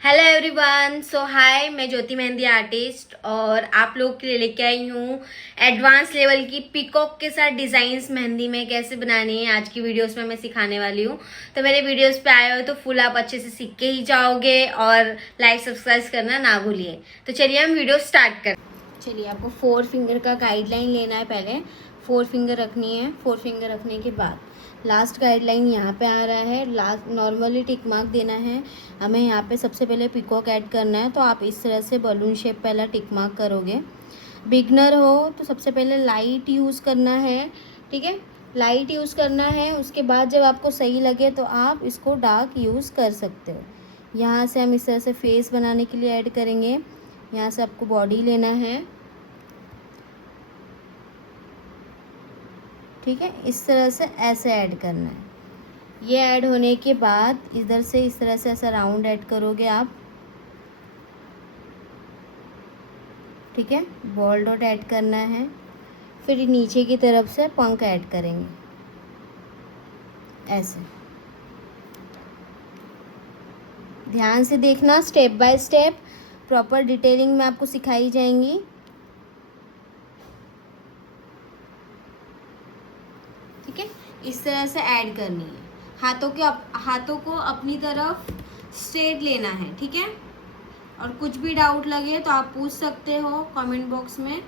Hello everyone, सो हाय, मैं ज्योति mehndi artist और आप लोग के लिए लेके आई हूँ एडवांस लेवल की पीकॉक के साथ डिजाइन्स मेहंदी में कैसे बनानी है। आज की वीडियोस में मैं सिखाने वाली हूँ। तो मेरे वीडियोस पे आए हो तो फुल आप अच्छे से सीख के ही जाओगे और लाइक सब्सक्राइब करना ना भूलिए। तो चलिए हम वीडियो स्टार्ट कर। चलिए, आपको 4 फिंगर का गाइडलाइन लेना है। पहले 4 फिंगर रखनी है। 4 फिंगर रखने के बाद लास्ट गाइडलाइन यहाँ पे आ रहा है। लास्ट नॉर्मली टिक मार्क देना है हमें। यहाँ पे सबसे पहले पिकॉक ऐड करना है, तो आप इस तरह से बलून शेप पहला टिक मार्क करोगे। बिगनर हो तो सबसे पहले लाइट यूज़ करना है, ठीक है, लाइट यूज़ करना है। उसके बाद जब आपको सही लगे तो आप इसको डार्क यूज़ कर सकते हो। यहाँ से हम इस तरह से फेस बनाने के लिए ऐड करेंगे। यहाँ से आपको बॉडी लेना है, ठीक है, इस तरह से ऐसे ऐड करना है। ये ऐड होने के बाद इधर से इस तरह से ऐसा राउंड ऐड करोगे आप, ठीक है। बॉल डॉट ऐड करना है, फिर नीचे की तरफ से पंख ऐड करेंगे ऐसे। ध्यान से देखना, step by step proper detailing में आपको सिखाई जाएंगी। ठीक है, इस तरह से ऐड करनी है। हाथों को अपनी तरफ स्ट्रेट लेना है, ठीक है। और कुछ भी डाउट लगे तो आप पूछ सकते हो कमेंट बॉक्स में,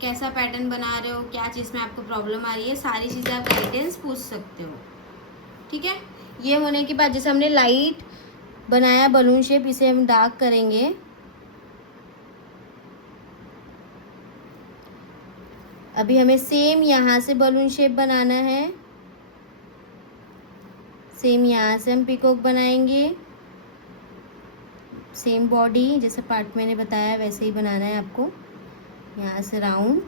कैसा पैटर्न बना रहे हो, क्या चीज़ में आपको प्रॉब्लम आ रही है, सारी चीज़ें आप गाइडेंस पूछ सकते हो, ठीक है। ये होने के बाद जैसे हमने लाइट बनाया बलून शेप, इसे हम डार्क करेंगे। अभी हमें सेम यहाँ से बलून शेप बनाना है, सेम यहाँ से हम पिकॉक बनाएंगे। सेम बॉडी जैसे पार्ट मैंने बताया वैसे ही बनाना है आपको। यहाँ से राउंड,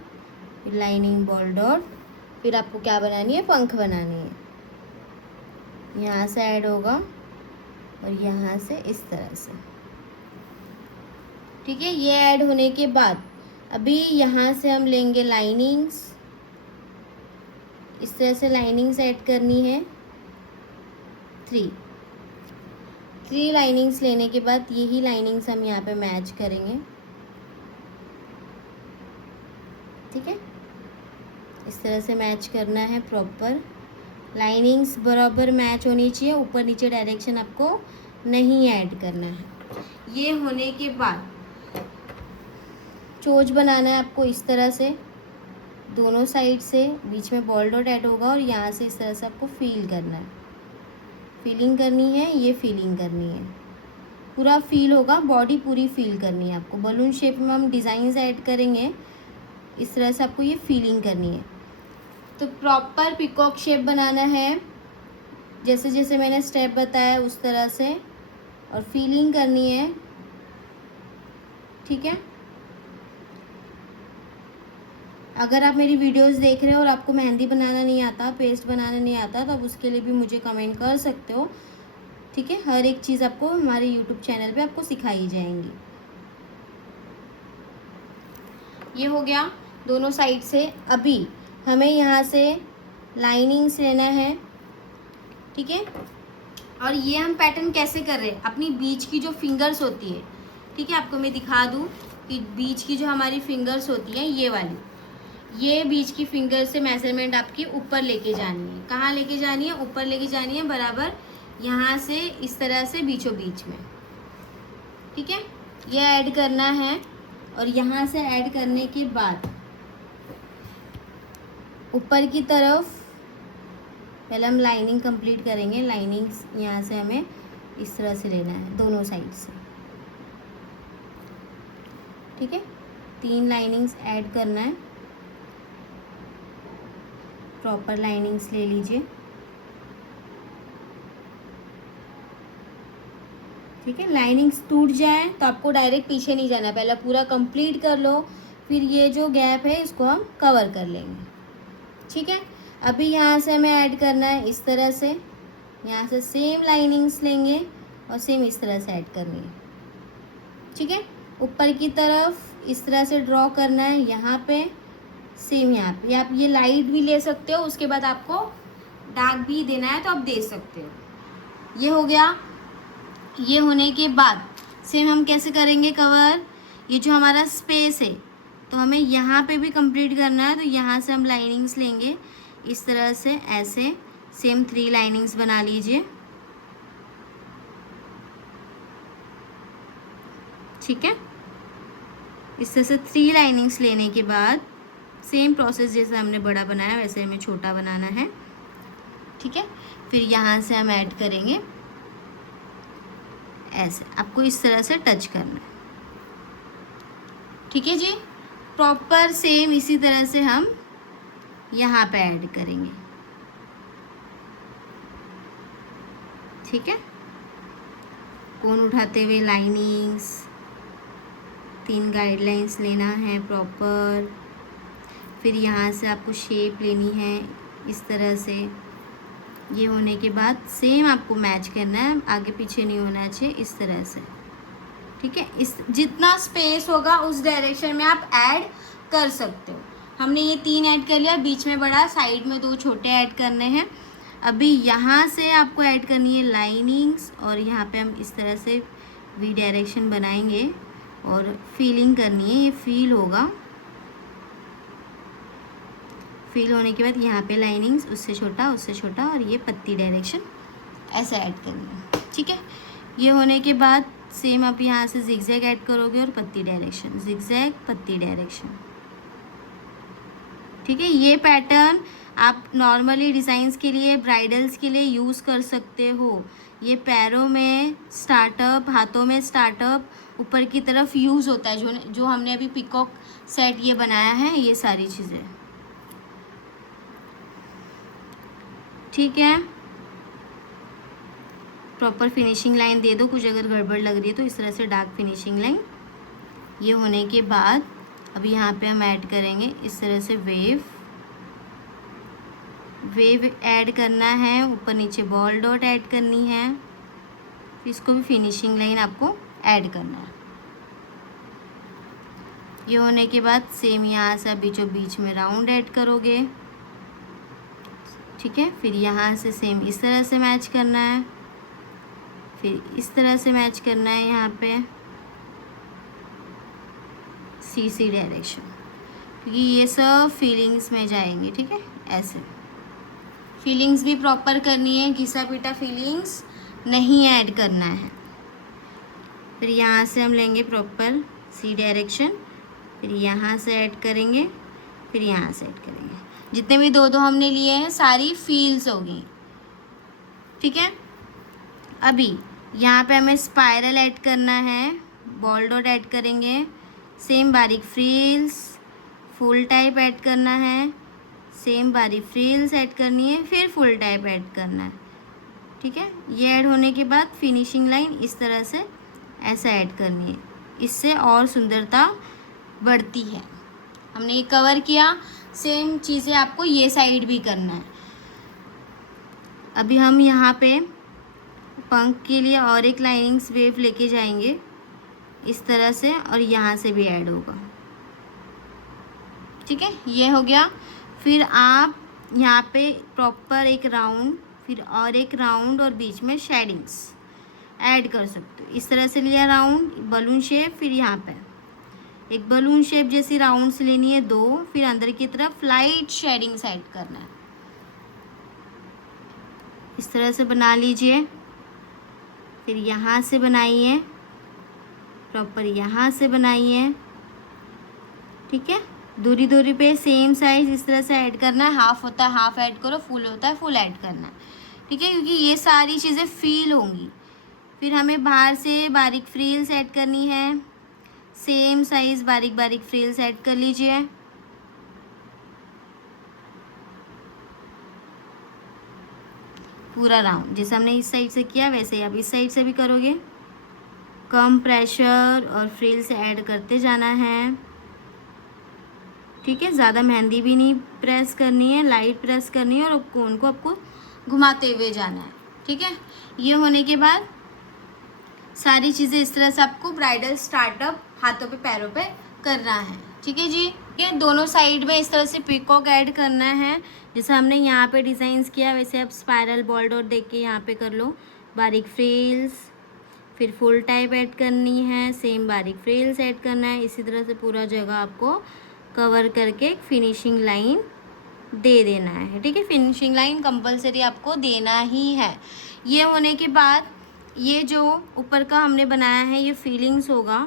फिर लाइनिंग बॉल डॉट, फिर आपको क्या बनानी है, पंख बनानी है। यहाँ से ऐड होगा और यहाँ से इस तरह से, ठीक है। ये ऐड होने के बाद अभी यहाँ से हम लेंगे लाइनिंग्स, इस तरह से लाइनिंग्स ऐड करनी है। 3 लाइनिंग्स लेने के बाद यही लाइनिंग्स हम यहाँ पे मैच करेंगे, ठीक है। इस तरह से मैच करना है प्रॉपर। लाइनिंग्स बराबर मैच होनी चाहिए, ऊपर नीचे डायरेक्शन आपको नहीं ऐड करना है। ये होने के बाद चोच बनाना है आपको इस तरह से, दोनों साइड से, बीच में बॉल डॉट ऐड होगा और यहाँ से इस तरह से आपको फील करना है। फीलिंग करनी है, ये फीलिंग करनी है, पूरा फील होगा, बॉडी पूरी फील करनी है आपको। बलून शेप में हम डिज़ाइंस ऐड करेंगे, इस तरह से आपको ये फीलिंग करनी है। तो प्रॉपर पिकॉक शेप बनाना है, जैसे जैसे मैंने स्टेप बताया उस तरह से, और फीलिंग करनी है, ठीक है। अगर आप मेरी वीडियोस देख रहे हो और आपको मेहंदी बनाना नहीं आता, पेस्ट बनाना नहीं आता, तो आप उसके लिए भी मुझे कमेंट कर सकते हो, ठीक है। हर एक चीज़ आपको हमारे यूट्यूब चैनल पे आपको सिखाई जाएंगी। ये हो गया दोनों साइड से। अभी हमें यहाँ से लाइनिंग्स लेना है, ठीक है। और ये हम पैटर्न कैसे कर रहे हैं, अपनी बीच की जो फिंगर्स होती है, ठीक है, आपको मैं दिखा दूँ कि बीच की जो हमारी फिंगर्स होती हैं, ये वाली, ये बीच की फिंगर से मेजरमेंट आपकी ऊपर लेके जानी है। कहाँ लेके जानी है, ऊपर लेके जानी है, बराबर यहाँ से इस तरह से बीचों बीच में, ठीक है। ये ऐड करना है और यहाँ से ऐड करने के बाद ऊपर की तरफ पहले हम लाइनिंग कंप्लीट करेंगे। लाइनिंग्स यहाँ से हमें इस तरह से लेना है, दोनों साइड से, ठीक है। 3 लाइनिंग्स ऐड करना है, प्रॉपर लाइनिंग्स ले लीजिए, ठीक है। लाइनिंग्स टूट जाए तो आपको डायरेक्ट पीछे नहीं जाना, पहले पूरा कंप्लीट कर लो, फिर ये जो गैप है इसको हम कवर कर लेंगे, ठीक है। अभी यहाँ से हमें ऐड करना है इस तरह से, यहाँ से सेम लाइनिंग्स लेंगे और सेम इस तरह से ऐड करनी है, ठीक है। ऊपर की तरफ इस तरह से ड्रॉ करना है, यहाँ पे सेम, यहाँ पे आप ये लाइट भी ले सकते हो, उसके बाद आपको डार्क भी देना है तो आप दे सकते हो। ये हो गया ये होने के बाद सेम हम कैसे करेंगे कवर, ये जो हमारा स्पेस है तो हमें यहाँ पे भी कंप्लीट करना है, तो यहाँ से हम लाइनिंग्स लेंगे इस तरह से, ऐसे सेम 3 लाइनिंग्स बना लीजिए, ठीक है। इस तरह से 3 लाइनिंग्स लेने के बाद सेम प्रोसेस जैसे हमने बड़ा बनाया वैसे हमें छोटा बनाना है, ठीक है। फिर यहाँ से हम ऐड करेंगे ऐसे, आपको इस तरह से टच करना है, ठीक है जी। प्रॉपर सेम इसी तरह से हम यहाँ पे ऐड करेंगे, ठीक है। कोन उठाते हुए लाइनिंग्स, 3 गाइडलाइंस लेना है प्रॉपर। फिर यहाँ से आपको शेप लेनी है इस तरह से। ये होने के बाद सेम आपको मैच करना है, आगे पीछे नहीं होना चाहिए, इस तरह से, ठीक है। इस जितना स्पेस होगा उस डायरेक्शन में आप ऐड कर सकते हो। हमने ये 3 ऐड कर लिया, बीच में बड़ा, साइड में 2 छोटे ऐड करने हैं। अभी यहाँ से आपको ऐड करनी है लाइनिंग्स, और यहाँ पे हम इस तरह से वी डायरेक्शन बनाएंगे और फीलिंग करनी है, ये फील होगा। फील होने के बाद यहाँ पे लाइनिंग्स, उससे छोटा, और ये पत्ती डायरेक्शन ऐसा ऐड करनी है, ठीक है। ये होने के बाद सेम आप यहाँ से जिगजैग ऐड करोगे और पत्ती डायरेक्शन, जिगजैग पत्ती डायरेक्शन, ठीक है। ये पैटर्न आप नॉर्मली डिज़ाइंस के लिए, ब्राइडल्स के लिए यूज़ कर सकते हो। ये पैरों में स्टार्टअप, हाथों में स्टार्टअप, ऊपर की तरफ यूज़ होता है। जो हमने अभी पिकॉक सेट ये बनाया है, ये सारी चीज़ें, ठीक है। प्रॉपर फिनिशिंग लाइन दे दो, कुछ अगर गड़बड़ लग रही है तो इस तरह से डार्क फिनिशिंग लाइन। ये होने के बाद अब यहाँ पे हम ऐड करेंगे इस तरह से वेव ऐड करना है, ऊपर नीचे बॉल डॉट ऐड करनी है, इसको भी फिनिशिंग लाइन आपको ऐड करना है। ये होने के बाद सेम यहाँ से बीचों बीच में राउंड ऐड करोगे, ठीक है। फिर यहाँ से सेम इस तरह से मैच करना है, फिर इस तरह से मैच करना है यहाँ पे सी डायरेक्शन, क्योंकि ये सब फीलिंग्स में जाएंगे, ठीक है। ऐसे फीलिंग्स भी प्रॉपर करनी है, घिसा पीटा फीलिंग्स नहीं ऐड करना है। फिर यहाँ से हम लेंगे प्रॉपर सी डायरेक्शन, फिर यहाँ से ऐड करेंगे, फिर यहाँ से ऐड करेंगे। जितने भी 2 हमने लिए हैं सारी फील्स होगी, ठीक है। अभी यहाँ पे हमें स्पाइरल ऐड करना है, बॉल डॉट ऐड करेंगे, सेम बारीक फ्रिल्स, फुल टाइप ऐड करना है, सेम बारीक फ्रिल्स ऐड करनी है, फिर फुल टाइप ऐड करना है, ठीक है। ये ऐड होने के बाद फिनिशिंग लाइन इस तरह से ऐसा ऐड करनी है, इससे और सुंदरता बढ़ती है। हमने ये कवर किया, सेम चीज़ें आपको ये साइड भी करना है। अभी हम यहाँ पे पंख के लिए और एक लाइनिंग्स वेव लेके जाएंगे इस तरह से, और यहाँ से भी ऐड होगा, ठीक है। ये हो गया। फिर आप यहाँ पे प्रॉपर एक राउंड, फिर और एक राउंड, और बीच में शेडिंग्स ऐड कर सकते हो। इस तरह से लिया राउंड, बलून शेप, फिर यहाँ पे एक बलून शेप जैसी राउंड्स लेनी है 2, फिर अंदर की तरफ लाइट शेडिंग्स ऐड करना है, इस तरह से बना लीजिए। फिर यहाँ से बनाइए, प्रॉपर यहाँ से बनाइए, ठीक है। दूरी पे सेम साइज इस तरह से ऐड करना है। हाफ होता है हाफ ऐड करो, फुल होता है फुल ऐड करना है, ठीक है, क्योंकि ये सारी चीज़ें फील होंगी। फिर हमें बाहर से बारीक फ्रिल्स ऐड करनी है, सेम साइज बारीक फ्रिल्स ऐड कर लीजिए। पूरा राउंड जैसे हमने इस साइड से किया वैसे ही आप इस साइड से भी करोगे। कम प्रेशर और फ्रिल्स ऐड करते जाना है, ठीक है। ज़्यादा मेहंदी भी नहीं प्रेस करनी है, लाइट प्रेस करनी है, और कोन को आपको घुमाते हुए जाना है, ठीक है। ये होने के बाद सारी चीज़ें इस तरह से आपको ब्राइडल स्टार्टअप हाथों पे पैरों पे करना है, ठीक है जी। ये दोनों साइड में इस तरह से पीकॉक ऐड करना है, जैसे हमने यहाँ पे डिज़ाइंस किया वैसे आप स्पाइरल बॉल डॉट देख के यहाँ पे कर लो। बारीक फ्रिल्स, फिर फुल टाइप ऐड करनी है, सेम बारीक फ्रिल्स ऐड करना है। इसी तरह से पूरा जगह आपको कवर करके एक फिनिशिंग लाइन दे देना है, ठीक है। फिनिशिंग लाइन कंपलसरी आपको देना ही है। ये होने के बाद ये जो ऊपर का हमने बनाया है ये फीलिंग्स होगा,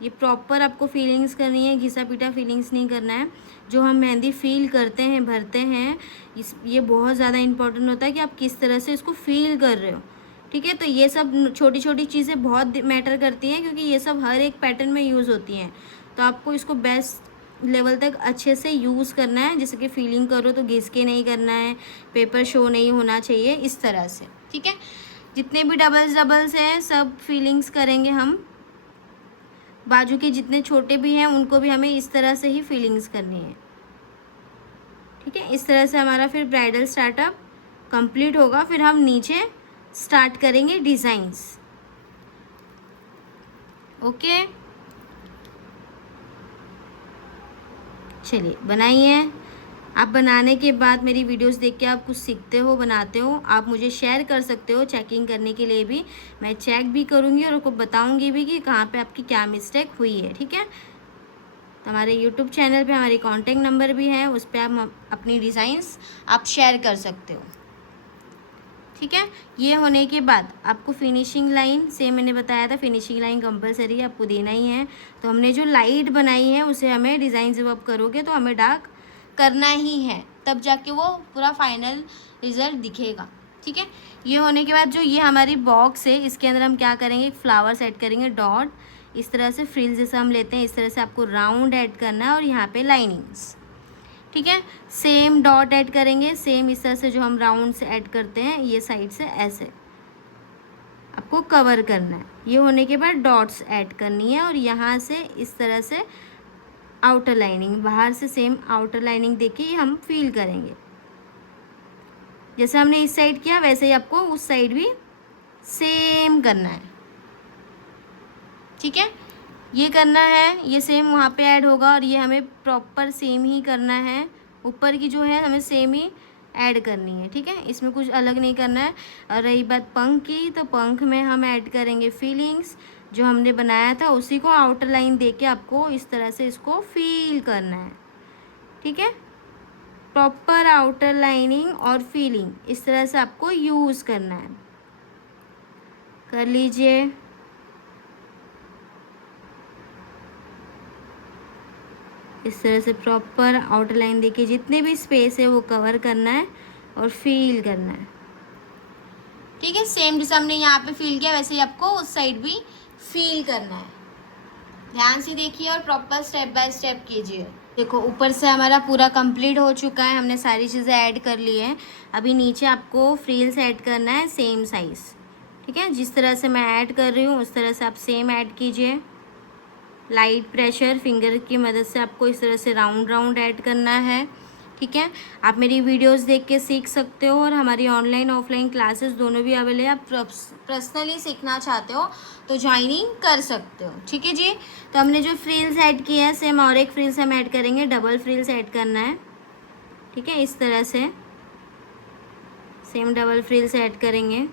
ये प्रॉपर आपको फीलिंग्स करनी है, घिसा पीटा फीलिंग्स नहीं करना है। जो हम मेहंदी फील करते हैं, भरते हैं, ये बहुत ज़्यादा इम्पोर्टेंट होता है कि आप किस तरह से इसको फील कर रहे हो, ठीक है। तो ये सब छोटी छोटी चीज़ें बहुत मैटर करती हैं, क्योंकि ये सब हर एक पैटर्न में यूज़ होती हैं। तो आपको इसको बेस्ट लेवल तक अच्छे से यूज़ करना है, जैसे कि फीलिंग करो तो घिस के नहीं करना है, पेपर शो नहीं होना चाहिए, इस तरह से, ठीक है। जितने भी डबल्स हैं सब फीलिंग्स करेंगे हम। बाजू के जितने छोटे भी हैं उनको भी हमें इस तरह से ही फीलिंग्स करनी है, ठीक है। इस तरह से हमारा फिर ब्राइडल स्टार्टअप कंप्लीट होगा। फिर हम नीचे स्टार्ट करेंगे डिज़ाइंस, ओके। चलिए बनाइए। आप बनाने के बाद मेरी वीडियोस देख के आप कुछ सीखते हो, बनाते हो, आप मुझे शेयर कर सकते हो चेकिंग करने के लिए भी। मैं चेक भी करूँगी और आपको बताऊँगी भी कि कहाँ पे आपकी क्या मिस्टेक हुई है, ठीक है। तो हमारे यूट्यूब चैनल पे हमारी कॉन्टेक्ट नंबर भी है, उस पर आप अपनी डिज़ाइंस आप शेयर कर सकते हो, ठीक है। ये होने के बाद आपको फिनिशिंग लाइन, सेम मैंने बताया था फिनिशिंग लाइन कंपलसरी आपको देना ही है। तो हमने जो लाइट बनाई है उसे हमें डिज़ाइन जब आप करोगे तो हमें डार्क करना ही है, तब जाके वो पूरा फाइनल रिजल्ट दिखेगा, ठीक है। ये होने के बाद जो ये हमारी बॉक्स है इसके अंदर हम क्या करेंगे, एक फ्लावर सेट करेंगे, डॉट इस तरह से फ्रिल जैसा हम लेते हैं, इस तरह से आपको राउंड ऐड करना है और यहाँ पे लाइनिंग्स, ठीक है। सेम डॉट ऐड करेंगे, सेम इस तरह से जो हम राउंड से ऐड करते हैं ये साइड से ऐसे आपको कवर करना है। ये होने के बाद डॉट्स ऐड करनी है और यहाँ से इस तरह से आउटर लाइनिंग, बाहर से सेम आउटर लाइनिंग देके हम फील करेंगे। जैसे हमने इस साइड किया वैसे ही आपको उस साइड भी सेम करना है, ठीक है। ये करना है, ये सेम वहाँ पे ऐड होगा और ये हमें प्रॉपर सेम ही करना है। ऊपर की जो है हमें सेम ही ऐड करनी है, ठीक है, इसमें कुछ अलग नहीं करना है। और रही बात पंख की, तो पंख में हम ऐड करेंगे फीलिंग्स, जो हमने बनाया था उसी को आउटर लाइन देके आपको इस तरह से इसको फील करना है, ठीक है। प्रॉपर आउटर लाइनिंग और फीलिंग इस तरह से आपको यूज़ करना है, कर लीजिए। इस तरह से प्रॉपर आउटर लाइन देखिए, जितने भी स्पेस है वो कवर करना है और फील करना है, ठीक है। सेम जैसे हमने यहाँ पे फील किया वैसे ही आपको उस साइड भी फील करना है। ध्यान से देखिए और प्रॉपर स्टेप बाय स्टेप कीजिए। देखो ऊपर से हमारा पूरा कंप्लीट हो चुका है, हमने सारी चीज़ें ऐड कर ली हैं। अभी नीचे आपको फ्रिल्स ऐड करना है सेम साइज़, ठीक है। जिस तरह से मैं ऐड कर रही हूँ उस तरह से आप सेम ऐड कीजिए। लाइट प्रेशर फिंगर की मदद से आपको इस तरह से राउंड राउंड ऐड करना है, ठीक है। आप मेरी वीडियोस देख के सीख सकते हो और हमारी ऑनलाइन ऑफलाइन क्लासेस दोनों भी अवेलेबल है। आप पर्सनली सीखना चाहते हो तो ज्वाइनिंग कर सकते हो, ठीक है जी। तो हमने जो फ्रिल्स ऐड किए हैं सेम और एक फ्रिल्स हम ऐड करेंगे, डबल फ्रिल्स ऐड करना है, ठीक है। इस तरह से सेम डबल फ्रिल्स ऐड करेंगे,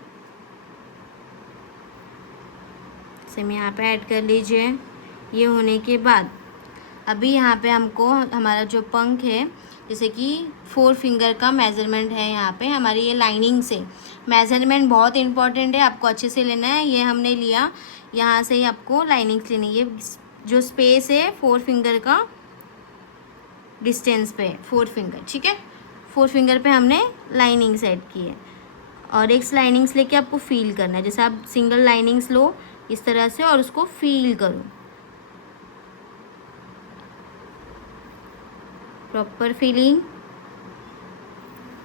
सेम यहाँ पे ऐड कर लीजिए। ये होने के बाद अभी यहाँ पे हमको हमारा जो पंख है, जैसे कि 4 फिंगर का मेज़रमेंट है, यहाँ पे हमारी ये लाइनिंग से मेज़रमेंट बहुत इंपॉर्टेंट है, आपको अच्छे से लेना है। ये हमने लिया, यहाँ से ही आपको लाइनिंग्स लेनी है। ये जो स्पेस है 4 फिंगर का डिस्टेंस पे 4 फिंगर, ठीक है। 4 फिंगर पे हमने लाइनिंग्स ऐड की है और एक लाइनिंग्स लेके आपको फील करना है। जैसे आप सिंगल लाइनिंग्स लो इस तरह से और उसको फील करो, प्रॉपर फीलिंग।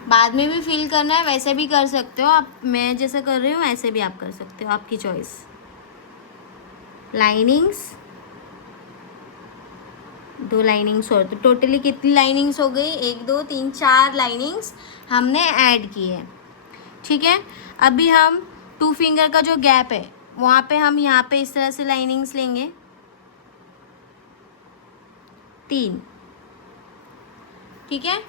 बाद में भी फील करना है वैसे भी कर सकते हो आप, मैं जैसा कर रही हूँ ऐसे भी आप कर सकते हो, आपकी चॉइस। लाइनिंग्स 2 लाइनिंग्स और, तो टोटली कितनी लाइनिंग्स हो गई, 1 2 3 4 लाइनिंग्स हमने ऐड की है, ठीक है। अभी हम 2 फिंगर का जो गैप है वहाँ पे हम यहाँ पे इस तरह से लाइनिंग्स लेंगे 3, ठीक है।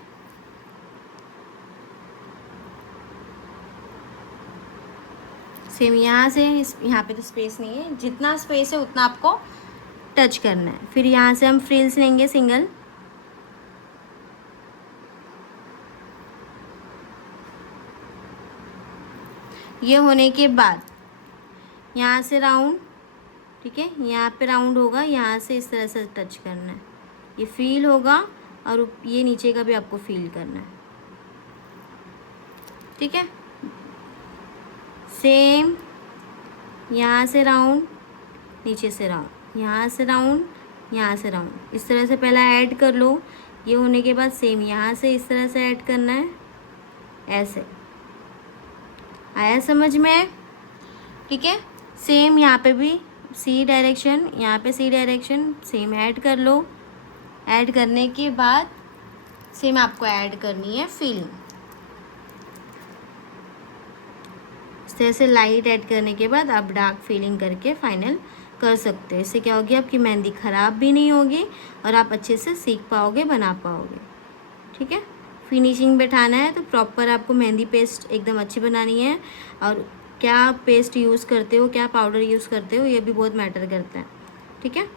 सेम यहाँ से यहाँ पे तो स्पेस नहीं है, जितना स्पेस है उतना आपको टच करना है। फिर यहाँ से हम फ्रिल्स लेंगे सिंगल, ये होने के बाद यहाँ से राउंड, ठीक है, यहाँ पे राउंड होगा, यहाँ से इस तरह से टच करना है, ये फील होगा और ये नीचे का भी आपको फील करना है, ठीक है। सेम यहाँ से राउंड, नीचे से राउंड, यहाँ से राउंड, यहाँ से राउंड, इस तरह से पहला ऐड कर लो। ये होने के बाद सेम यहाँ से इस तरह से ऐड करना है, ऐसे। आया समझ में? ठीक है। सेम यहाँ पे भी सी डायरेक्शन, यहाँ पे सी डायरेक्शन, सेम ऐड कर लो। ऐड करने के बाद सेम आपको ऐड करनी है फीलिंग। इस तरह से लाइट ऐड करने के बाद आप डार्क फीलिंग करके फाइनल कर सकते हो। इससे क्या होगी, आपकी मेहंदी ख़राब भी नहीं होगी और आप अच्छे से सीख पाओगे, बना पाओगे। ठीक है। फिनिशिंग बैठाना है तो प्रॉपर आपको मेहंदी पेस्ट एकदम अच्छी बनानी है। और क्या पेस्ट यूज़ करते हो, क्या पाउडर यूज़ करते हो, ये भी बहुत मैटर करता है। ठीक है।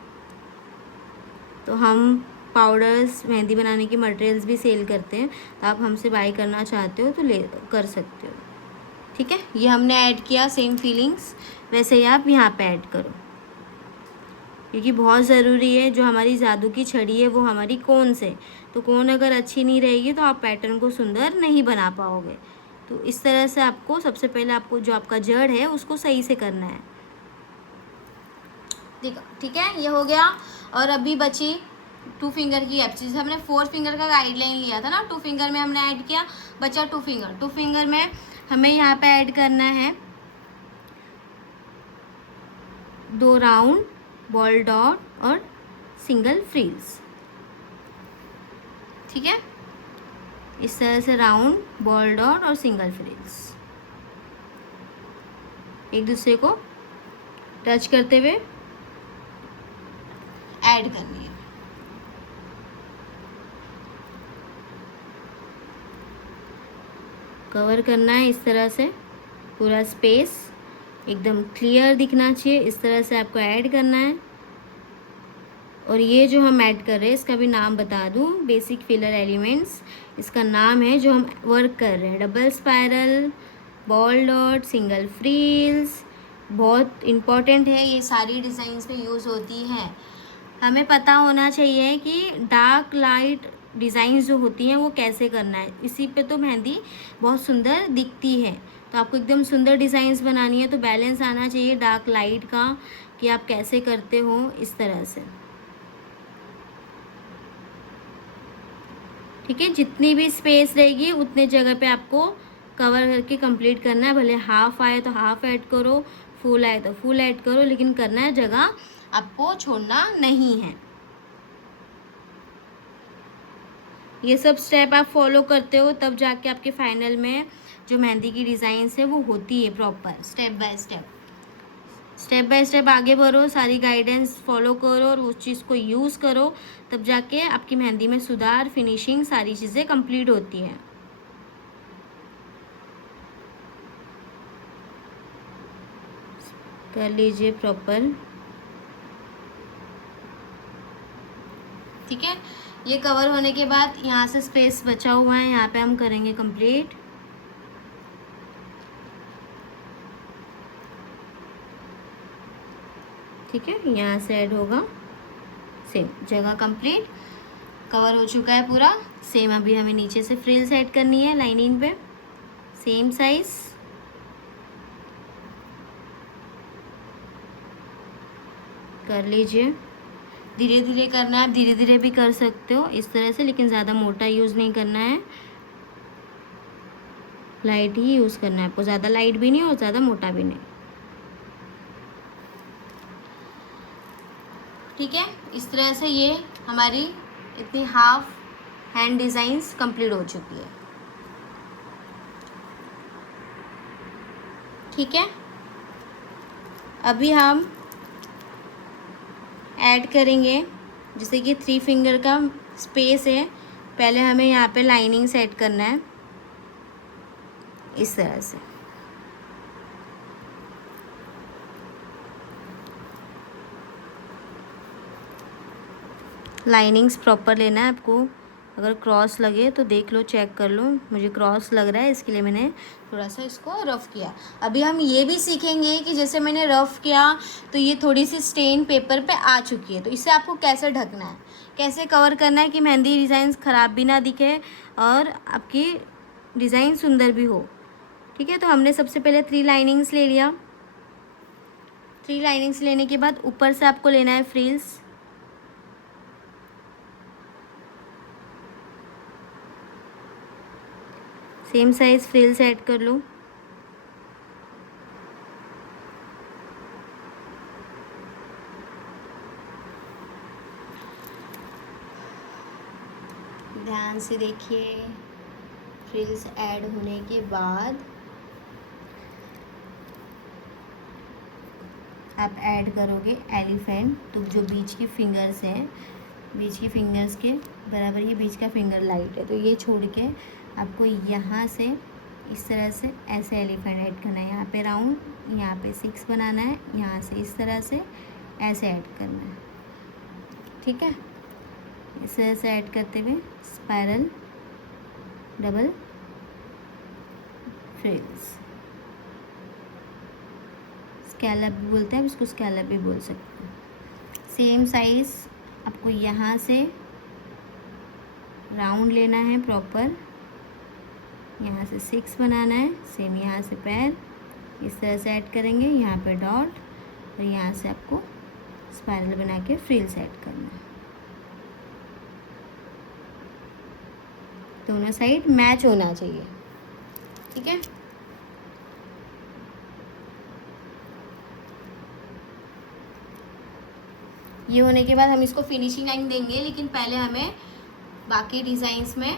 तो हम पाउडर्स, मेहंदी बनाने की मटेरियल्स भी सेल करते हैं, तो आप हमसे बाय करना चाहते हो तो ले कर सकते हो। ठीक है। ये हमने ऐड किया सेम फीलिंग्स, वैसे ही आप यहाँ पे ऐड करो, क्योंकि बहुत ज़रूरी है। जो हमारी जादू की छड़ी है वो हमारी कोन से, तो कोन अगर अच्छी नहीं रहेगी तो आप पैटर्न को सुंदर नहीं बना पाओगे। तो इस तरह से आपको सबसे पहले आपको जो आपका जड़ है उसको सही से करना है। ठीक है, ये हो गया। और अभी बची 2 फिंगर की एप्स। जैसे हमने 4 फिंगर का गाइडलाइन लिया था ना, 2 फिंगर में हमने ऐड किया, बचा 2 फिंगर। 2 फिंगर में हमें यहाँ पे ऐड करना है 2 राउंड बॉल डॉट और सिंगल फ्रिल्स। ठीक है। इस तरह से राउंड बॉल डॉट और सिंगल फ्रिल्स एक दूसरे को टच करते हुए ऐड करनी है। कवर करना है इस तरह से, पूरा स्पेस एकदम क्लियर दिखना चाहिए। इस तरह से आपको ऐड करना है। और ये जो हम ऐड कर रहे हैं इसका भी नाम बता दूं, बेसिक फिलर एलिमेंट्स इसका नाम है जो हम वर्क कर रहे हैं। Double spiral, ball dot, single frills बहुत इम्पॉर्टेंट है, ये सारी डिज़ाइंस में यूज़ होती हैं। हमें पता होना चाहिए कि डार्क लाइट डिज़ाइंस जो होती हैं वो कैसे करना है, इसी पे तो मेहंदी बहुत सुंदर दिखती है। तो आपको एकदम सुंदर डिज़ाइंस बनानी है तो बैलेंस आना चाहिए डार्क लाइट का, कि आप कैसे करते हो इस तरह से। ठीक है। जितनी भी स्पेस रहेगी उतने जगह पे आपको कवर करके कंप्लीट करना है। भले हाफ आए तो हाफ ऐड करो, फुल आए तो फुल ऐड करो, लेकिन करना है, जगह आपको छोड़ना नहीं है। ये सब स्टेप आप फॉलो करते हो तब जाके आपके फाइनल में जो मेहंदी की डिज़ाइंस है वो होती है proper, step by step. Step by step आगे बढ़ो, सारी गाइडेंस फॉलो करो और उस चीज़ को यूज़ करो, तब जाके आपकी मेहंदी में सुधार, फिनिशिंग, सारी चीज़ें कंप्लीट होती हैं। कर लीजिए प्रॉपर। ठीक है। ये कवर होने के बाद यहाँ से स्पेस बचा हुआ है, यहाँ पे हम करेंगे कंप्लीट। ठीक है। यहाँ से ऐड होगा, सेम जगह कंप्लीट कवर हो चुका है पूरा। सेम अभी हमें नीचे से फ्रिल्स ऐड करनी है लाइनिंग पे, सेम साइज। कर लीजिए, धीरे धीरे करना है, आप धीरे धीरे भी कर सकते हो इस तरह से, लेकिन ज़्यादा मोटा यूज़ नहीं करना है, लाइट ही यूज़ करना है आपको, ज़्यादा लाइट भी नहीं और ज़्यादा मोटा भी नहीं। ठीक है। इस तरह से ये हमारी इतनी हाफ हैंड डिज़ाइंस कंप्लीट हो चुकी है। ठीक है। अभी हम ऐड करेंगे, जैसे कि 3 फिंगर का स्पेस है, पहले हमें यहाँ पे लाइनिंग सेट करना है इस तरह से। लाइनिंग्स प्रॉपर लेना है आपको। अगर क्रॉस लगे तो देख लो, चेक कर लो। मुझे क्रॉस लग रहा है, इसके लिए मैंने थोड़ा सा इसको रफ़ किया। अभी हम ये भी सीखेंगे कि जैसे मैंने रफ़ किया तो ये थोड़ी सी स्टेन पेपर पे आ चुकी है, तो इसे आपको कैसे ढकना है, कैसे कवर करना है कि मेहंदी डिज़ाइन ख़राब भी ना दिखे और आपकी डिज़ाइन सुंदर भी हो। ठीक है, तो हमने सबसे पहले 3 लाइनिंग्स ले लिया। 3 लाइनिंग्स लेने के बाद ऊपर से आपको लेना है frills. Same size frills add कर लो। ध्यान से देखिए, फ्रिल्स ऐड होने के बाद आप ऐड करोगे एलिफेंट। तो जो बीच की फिंगर्स हैं, बीच की फिंगर्स के बराबर ये बीच का फिंगर लाइट है, तो ये छोड़ के आपको यहाँ से इस तरह से ऐसे एलिफेंट ऐड करना है। यहाँ पे राउंड, यहाँ पे 6 बनाना है, यहाँ से इस तरह से ऐसे ऐड करना है। ठीक है, इस तरह से ऐड करते हुए स्पाइरल डबल फ्रिल्स, स्कैलप भी बोलते हैं, आप इसको स्कैलप भी बोल सकते हैं। सेम साइज़ आपको यहाँ से राउंड लेना है प्रॉपर, यहाँ से 6 बनाना है। सेम यहाँ से पैर इस तरह से ऐड करेंगे, यहाँ पे डॉट, और यहाँ से आपको स्पाइरल बना के फ्रिल्स ऐड करना है। दोनों साइड मैच होना चाहिए। ठीक है, ये होने के बाद हम इसको फिनिशिंग लाइन देंगे, लेकिन पहले हमें बाकी डिज़ाइंस में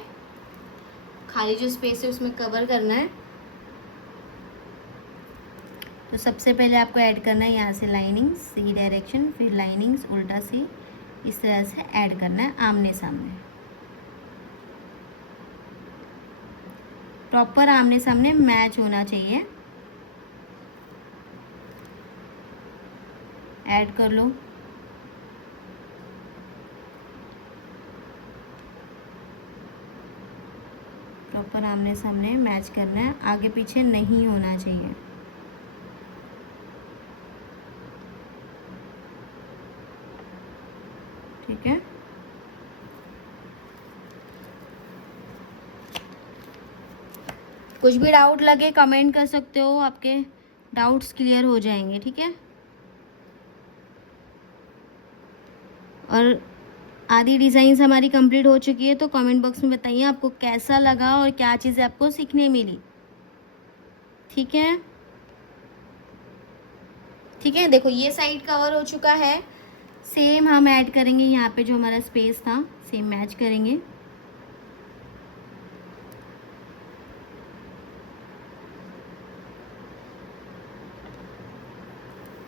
खाली जो स्पेस है उसमें कवर करना है। तो सबसे पहले आपको ऐड करना है यहाँ से लाइनिंग्स, सी डायरेक्शन, फिर लाइनिंग्स उल्टा सी, इस तरह से ऐड करना है आमने सामने, प्रॉपर आमने सामने मैच होना चाहिए। ऐड कर लो। प्रॉपर आमने सामने मैच करना है, आगे पीछे नहीं होना चाहिए। ठीक है, कुछ भी डाउट लगे कमेंट कर सकते हो, आपके डाउट्स क्लियर हो जाएंगे। ठीक है, और आधी डिज़ाइंस हमारी कंप्लीट हो चुकी है, तो कमेंट बॉक्स में बताइए आपको कैसा लगा और क्या चीज़ें आपको सीखने मिली। ठीक है, ठीक है, देखो ये साइड कवर हो चुका है। सेम हम ऐड करेंगे यहाँ पे जो हमारा स्पेस था, सेम मैच करेंगे।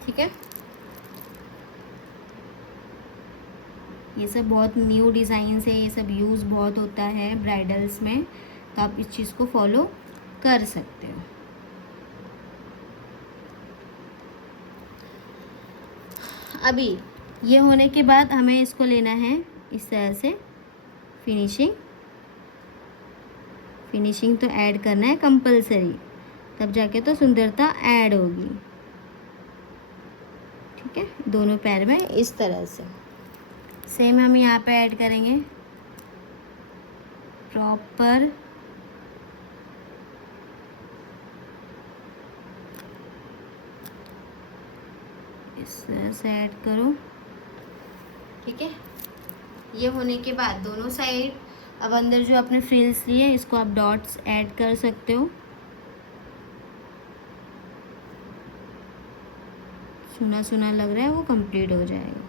ठीक है, ये सब बहुत न्यू डिज़ाइंस है, ये सब यूज़ बहुत होता है ब्राइडल्स में, तो आप इस चीज़ को फॉलो कर सकते हो। अभी ये होने के बाद हमें इसको लेना है इस तरह से फिनिशिंग तो ऐड करना है कंपलसरी, तब जाके तो सुंदरता ऐड होगी। ठीक है, दोनों पैर में इस तरह से सेम हम यहाँ पे ऐड करेंगे प्रॉपर इस तरह से ऐड करो। ठीक है, ये होने के बाद दोनों साइड अब अंदर जो आपने फ्रिल्स लिए इसको आप डॉट्स ऐड कर सकते हो। सुना सुना लग रहा है, वो कंप्लीट हो जाएगा।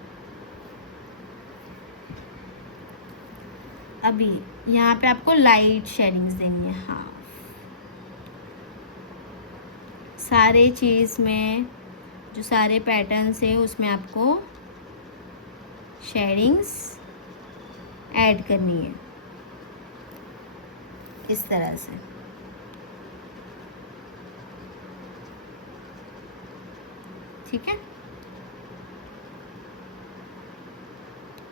अभी यहाँ पे आपको लाइट शेडिंग्स देनी है। हाँ, सारे चीज़ में जो सारे पैटर्न्स है उसमें आपको शेडिंग्स ऐड करनी है इस तरह से। ठीक है,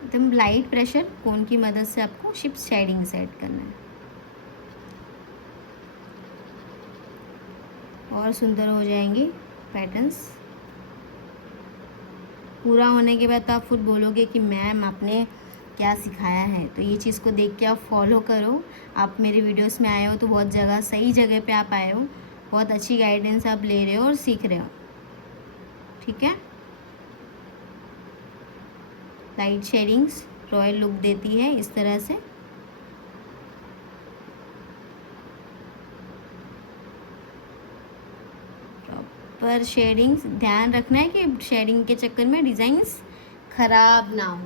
एकदम लाइट प्रेशर कोन की मदद से आपको शिप शेडिंग सेट करना है और सुंदर हो जाएंगे पैटर्न्स। पूरा होने के बाद तो आप खुद बोलोगे कि मैम आपने क्या सिखाया है। तो ये चीज़ को देख के आप फॉलो करो। आप मेरे वीडियोस में आए हो तो बहुत जगह सही जगह पे आप आए हो, बहुत अच्छी गाइडेंस आप ले रहे हो और सीख रहे हो। ठीक है, लाइट शेडिंग्स रॉयल लुक देती है इस तरह से। प्रॉपर शेडिंग्स, ध्यान रखना है कि शेडिंग के चक्कर में डिज़ाइंस खराब ना हो,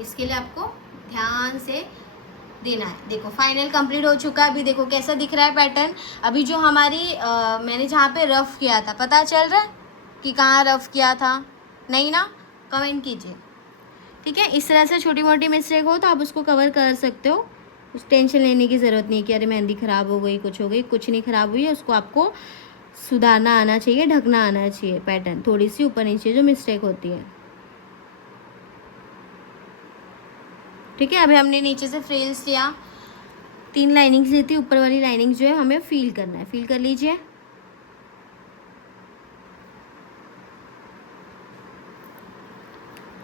इसके लिए आपको ध्यान से देना है। देखो फाइनल कंप्लीट हो चुका है। अभी देखो कैसा दिख रहा है पैटर्न। अभी जो हमारी मैंने जहाँ पे रफ़ किया था, पता चल रहा है कि कहाँ रफ़ किया था? नहीं ना? कमेंट कीजिए। ठीक है, इस तरह से छोटी मोटी मिस्टेक हो तो आप उसको कवर कर सकते हो। उस टेंशन लेने की ज़रूरत नहीं कि अरे मेहंदी ख़राब हो गई, कुछ हो गई। कुछ नहीं ख़राब हुई है, उसको आपको सुधारना आना चाहिए, ढकना आना चाहिए। पैटर्न थोड़ी सी ऊपर नीचे जो मिस्टेक होती है। ठीक है, अभी हमने नीचे से फ्रिल्स लिया, 3 लाइनिंग्स ली थी। ऊपर वाली लाइनिंग जो है हमें फील करना है, फील कर लीजिए।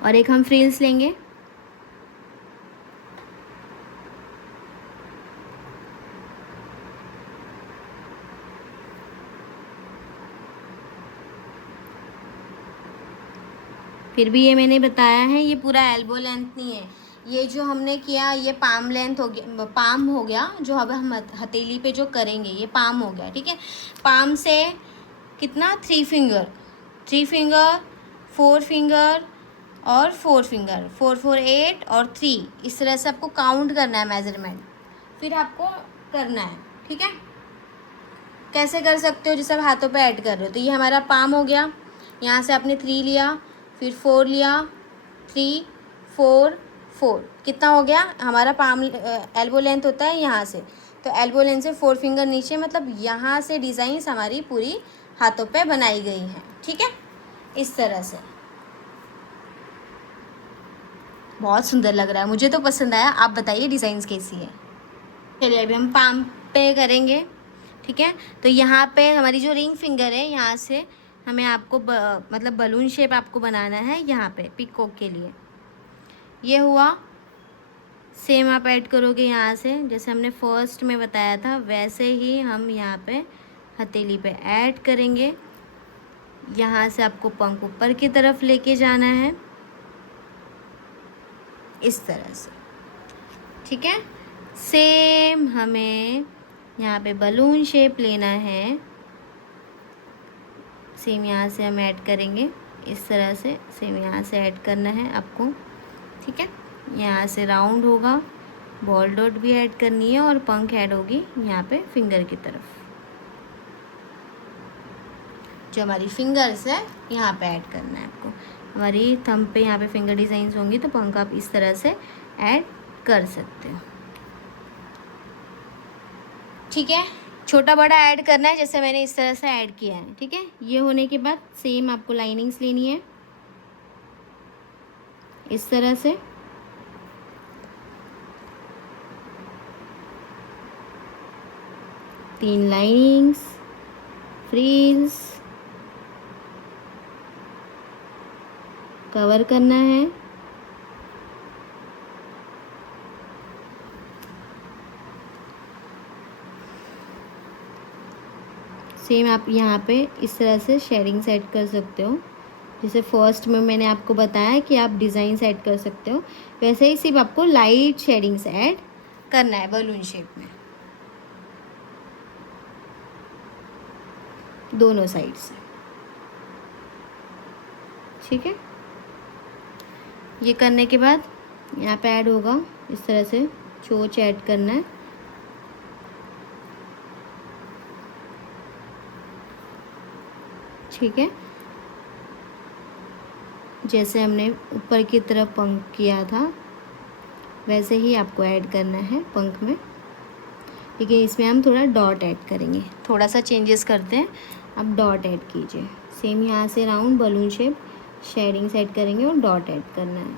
और एक हम फ्रिल्स लेंगे। फिर भी ये मैंने बताया है, ये पूरा एल्बो लेंथ नहीं है। ये जो हमने किया ये पाम लेंथ हो गया, पाम हो गया। जो अब हम हथेली पे जो करेंगे ये पाम हो गया। ठीक है, पाम से कितना 3 फिंगर, 3 फिंगर, 4 फिंगर और 4 फिंगर, 4 4 8 और 3, इस तरह से आपको काउंट करना है मेजरमेंट, फिर आपको करना है। ठीक है, कैसे कर सकते हो? जैसे आप हाथों पे ऐड कर रहे हो, तो ये हमारा पाम हो गया। यहाँ से आपने 3 लिया, फिर 4 लिया, 3 4 4, कितना हो गया हमारा पाम? एल्बो लेंथ होता है यहाँ से, तो एल्बो लेंथ से 4 फिंगर नीचे, मतलब यहाँ से डिज़ाइंस हमारी पूरी हाथों पे बनाई गई हैं। ठीक है, इस तरह से बहुत सुंदर लग रहा है, मुझे तो पसंद आया। आप बताइए डिज़ाइंस कैसी है। चलिए अभी हम पाम पे करेंगे। ठीक है, तो यहाँ पे हमारी जो रिंग फिंगर है, यहाँ से हमें आपको मतलब बलून शेप आपको बनाना है यहाँ पे पिकॉक के लिए। ये हुआ, सेम आप ऐड करोगे यहाँ से, जैसे हमने फर्स्ट में बताया था वैसे ही हम यहाँ पे हथेली पे ऐड करेंगे। यहाँ से आपको पंख ऊपर की तरफ लेके जाना है इस तरह से। ठीक है, सेम हमें यहाँ पे बलून शेप लेना है, सेम यहाँ से हम ऐड करेंगे इस तरह से। सेम यहाँ से ऐड करना है आपको। ठीक है, यहाँ से राउंड होगा, बॉल डॉट भी ऐड करनी है और पंख ऐड होगी यहाँ पे फिंगर की तरफ। जो हमारी फिंगर्स है यहाँ पे ऐड करना है आपको। हमारी थंब पे यहाँ पे फिंगर डिज़ाइंस होंगी तो पंख आप इस तरह से ऐड कर सकते हो। ठीक है, छोटा बड़ा ऐड करना है जैसे मैंने इस तरह से ऐड किया है। ठीक है, ये होने के बाद सेम आपको लाइनिंग्स लेनी है इस तरह से। तीन लाइनिंग्स, फ्रिल्स कवर करना है। सेम आप यहाँ पे इस तरह से शेडिंग सेट कर सकते हो, जैसे फर्स्ट में मैंने आपको बताया कि आप डिज़ाइन सेट कर सकते हो, वैसे ही सिर्फ आपको लाइट शेडिंग्स ऐड करना है बलून शेप में दोनों साइड से। ठीक है, ये करने के बाद यहाँ पे ऐड होगा इस तरह से चोच ऐड करना है। ठीक है, जैसे हमने ऊपर की तरफ पंख किया था वैसे ही आपको ऐड करना है पंख में। ठीक है, इसमें हम थोड़ा डॉट ऐड करेंगे, थोड़ा सा चेंजेस करते हैं। अब डॉट ऐड कीजिए, सेम यहाँ से round balloon shape shading set करेंगे और डॉट ऐड करना है।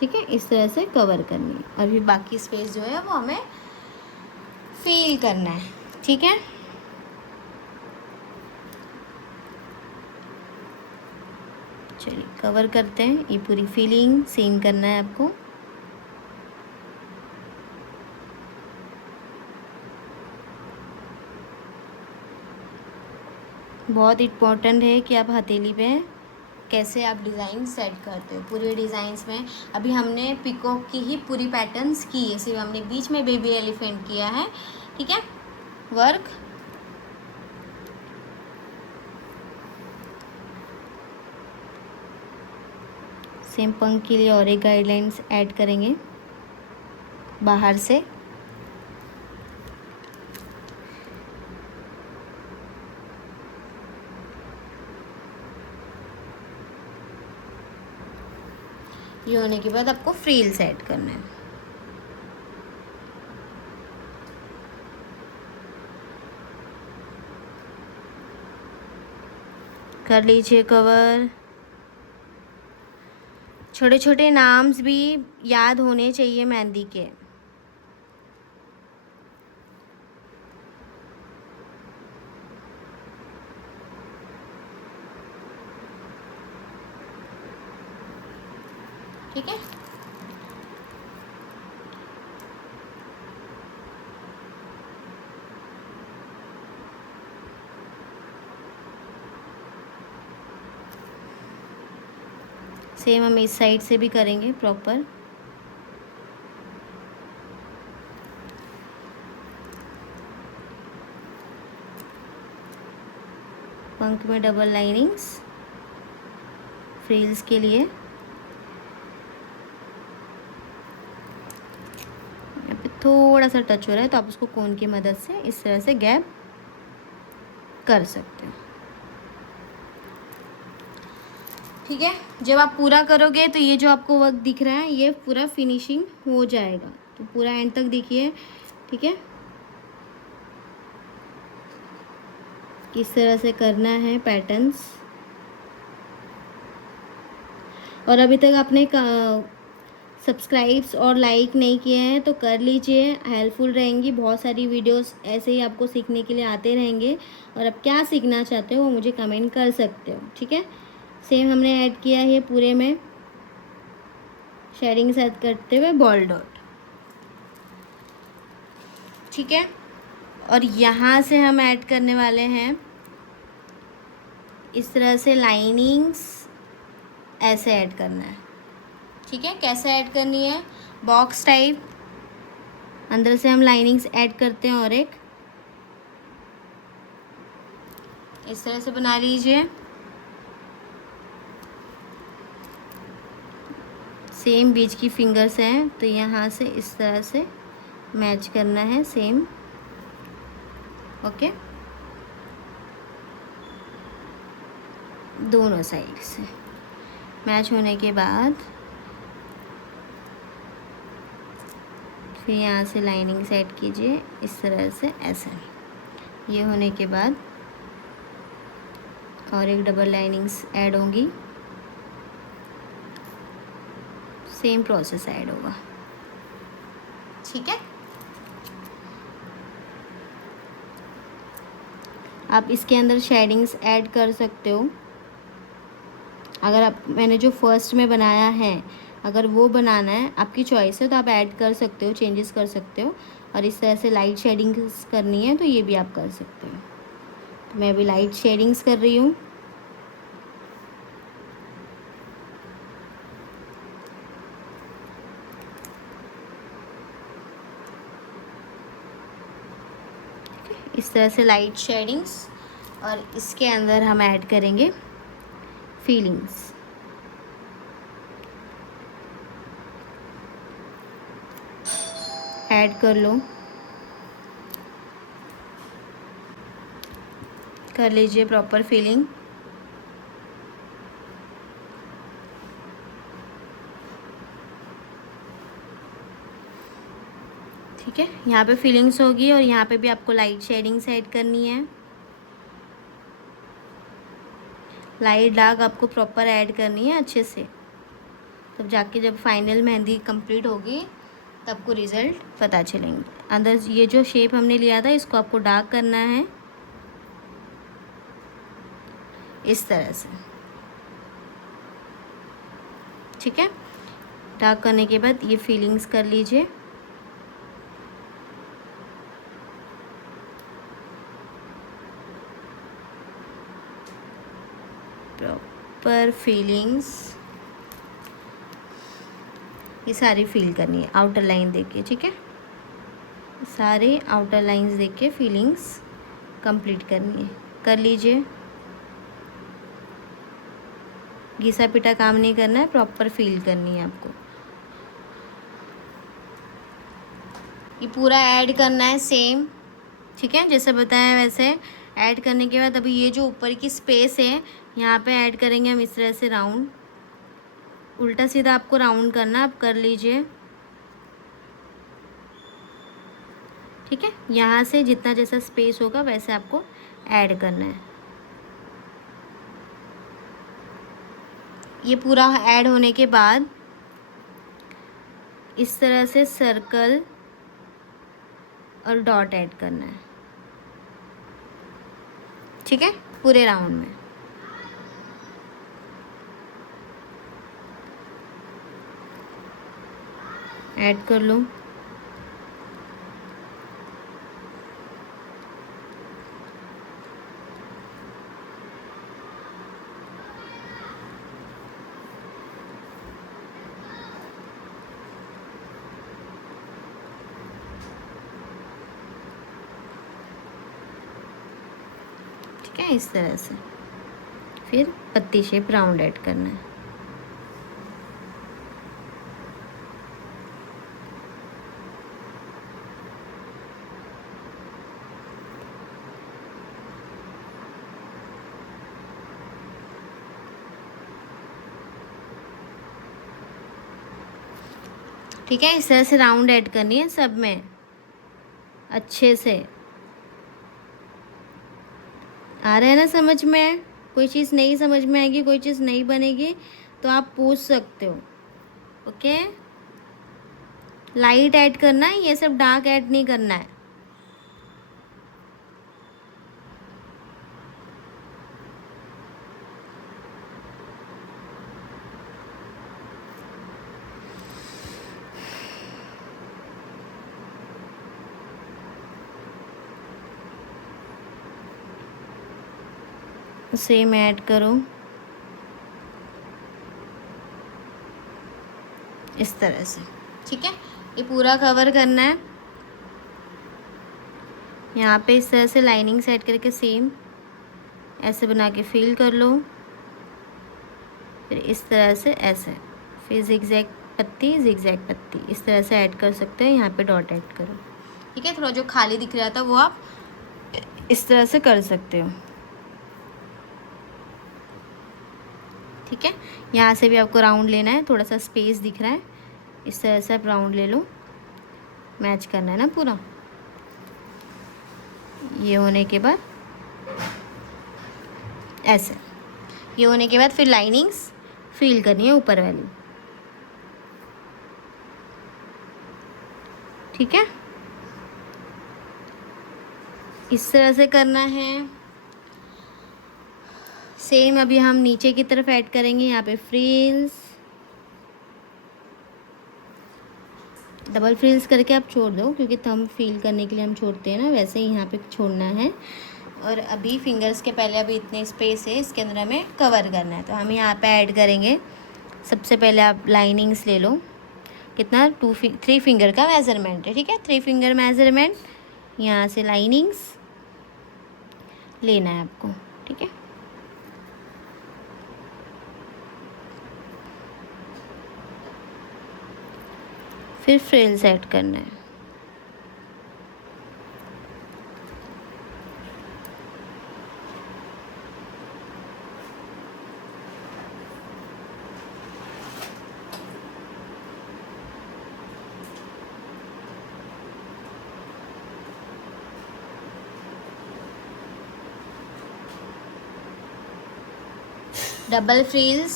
ठीक है, इस तरह से कवर करनी है। और फिर बाकी स्पेस जो है वो हमें फिल करना है। ठीक है, चलिए कवर करते हैं। ये पूरी फिलिंग सेम करना है आपको। बहुत इम्पोर्टेंट है कि आप हथेली पे कैसे आप डिज़ाइन सेट करते हो। पूरे डिज़ाइंस में अभी हमने पिकॉक की ही पूरी पैटर्न्स की है, सिर्फ हमने बीच में बेबी एलिफेंट किया है। ठीक है, वर्क सेम पंख के लिए और एक गाइडलाइंस ऐड करेंगे बाहर से। ये होने के बाद आपको फ्रील्स ऐड करना है। कर लीजिए कवर। छोटे छोटे नाम्स भी याद होने चाहिए मेहंदी के। ठीक है, सेम हम इस साइड से भी करेंगे प्रॉपर। पंख में डबल लाइनिंग्स फ्रिल्स के लिए। यहाँ पे थोड़ा सा टच हो रहा है तो आप उसको कोन की मदद से इस तरह से गैप कर सकते हो। ठीक है, जब आप पूरा करोगे तो ये जो आपको वर्क दिख रहा है ये पूरा फिनिशिंग हो जाएगा। तो पूरा एंड तक देखिए। ठीक है, किस तरह से करना है पैटर्न्स। और अभी तक आपने सब्सक्राइब्स और लाइक नहीं किए हैं तो कर लीजिए, हेल्पफुल रहेंगी। बहुत सारी वीडियोस ऐसे ही आपको सीखने के लिए आते रहेंगे। और आप क्या सीखना चाहते हो वो मुझे कमेंट कर सकते हो। ठीक है, सेम हमने ऐड किया है पूरे में शेडिंग सेट करते हुए बॉल डॉट। ठीक है, और यहाँ से हम ऐड करने वाले हैं इस तरह से लाइनिंग्स, ऐसे ऐड करना है। ठीक है, कैसे ऐड करनी है, बॉक्स टाइप अंदर से हम लाइनिंग्स ऐड करते हैं और एक इस तरह से बना लीजिए। सेम बीच की फिंगर्स हैं तो यहाँ से इस तरह से मैच करना है सेम। ओके, दोनों साइड से मैच होने के बाद फिर यहाँ से लाइनिंग सेट कीजिए इस तरह से, ऐसे। ये होने के बाद और एक डबल लाइनिंग्स ऐड होंगी, सेम प्रोसेस ऐड होगा। ठीक है, आप इसके अंदर शेडिंग्स ऐड कर सकते हो। अगर आप मैंने जो फर्स्ट में बनाया है अगर वो बनाना है आपकी चॉइस है तो आप ऐड कर सकते हो, चेंजेस कर सकते हो। और इस तरह से लाइट शेडिंग्स करनी है तो ये भी आप कर सकते हो। तो मैं अभी लाइट शेडिंग्स कर रही हूँ। इस तरह से लाइट शेडिंग्स और इसके अंदर हम ऐड करेंगे फीलिंग्स। ऐड कर लो, कर लीजिए प्रॉपर फीलिंग। ठीक है, यहाँ पे फीलिंग्स होगी और यहाँ पे भी आपको लाइट शेडिंग्स ऐड करनी है। लाइट डार्क आपको प्रॉपर ऐड करनी है अच्छे से। तब जाके जब फाइनल मेहंदी कंप्लीट होगी तब को रिज़ल्ट पता चलेंगे। अंदर ये जो शेप हमने लिया था इसको आपको डार्क करना है इस तरह से, ठीक है। डार्क करने के बाद ये फीलिंग्स कर लीजिए। प्रॉपर फीलिंग्स ये सारी फील करनी है आउटर लाइन देखिए, ठीक है। सारे आउटर लाइंस देख के फीलिंग्स कंप्लीट करनी है, कर लीजिए। घिसा पिटा काम नहीं करना है, प्रॉपर फील करनी है आपको। ये पूरा ऐड करना है सेम, ठीक है, जैसे बताया वैसे। ऐड करने के बाद अभी ये जो ऊपर की स्पेस है यहाँ पे ऐड करेंगे हम इस तरह से राउंड। उल्टा सीधा आपको राउंड करना, आप कर लीजिए, ठीक है। यहाँ से जितना जैसा स्पेस होगा वैसे आपको ऐड करना है। ये पूरा ऐड होने के बाद इस तरह से सर्कल और डॉट ऐड करना है, ठीक है, पूरे राउंड में। ऐड कर लो। ठीक है, इस तरह से फिर पत्ती शेप राउंड ऐड करना है। ठीक है, इस तरह से राउंड ऐड करनी है सब में अच्छे से। आ रहा है ना समझ में? कोई चीज़ नहीं समझ में आएगी, कोई चीज़ नहीं बनेगी तो आप पूछ सकते हो, ओके। लाइट ऐड करना है, ये सब डार्क ऐड नहीं करना है। सेम ऐड करो इस तरह से, ठीक है। ये पूरा कवर करना है। यहाँ पे इस तरह से लाइनिंग सेट करके सेम ऐसे बना के फिल कर लो। फिर इस तरह से ऐसे, फिर जिगजैग पत्ती इस तरह से ऐड कर सकते हो। यहाँ पे डॉट ऐड करो, ठीक है। थोड़ा जो खाली दिख रहा था वो आप इस तरह से कर सकते हो, ठीक है। यहाँ से भी आपको राउंड लेना है, थोड़ा सा स्पेस दिख रहा है, इस तरह से आप राउंड ले लो। मैच करना है ना पूरा। ये होने के बाद ऐसे, ये होने के बाद फिर लाइनिंग्स फिल करनी है ऊपर वाली, ठीक है। इस तरह से करना है। सेम अभी हम नीचे की तरफ ऐड करेंगे। यहाँ पे फ्रिल्स, डबल फ्रिल्स करके आप छोड़ दो, क्योंकि थंब फील करने के लिए हम छोड़ते हैं ना, वैसे ही यहाँ पे छोड़ना है। और अभी फिंगर्स के पहले अभी इतने स्पेस है, इसके अंदर हमें कवर करना है, तो हम यहाँ पे ऐड करेंगे। सबसे पहले आप लाइनिंग्स ले लो। कितना? 3 फिंगर का मेज़रमेंट है, ठीक है। 3 फिंगर मेज़रमेंट, यहाँ से लाइनिंग्स लेना है आपको, ठीक है। फिर फ्रिल्स ऐड करना है। डबल फ्रिल्स,